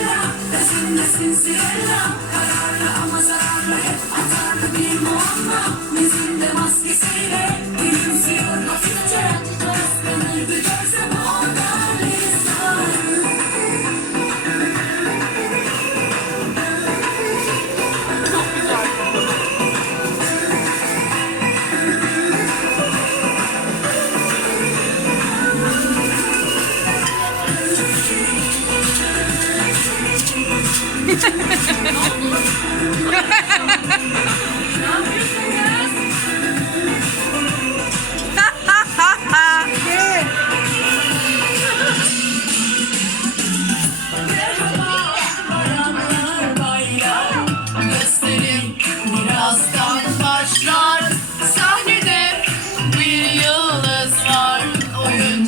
Cinderella Gözünde Cinderella Kararlı ama zararlı Başlar sahnede bir yıldız var oyun.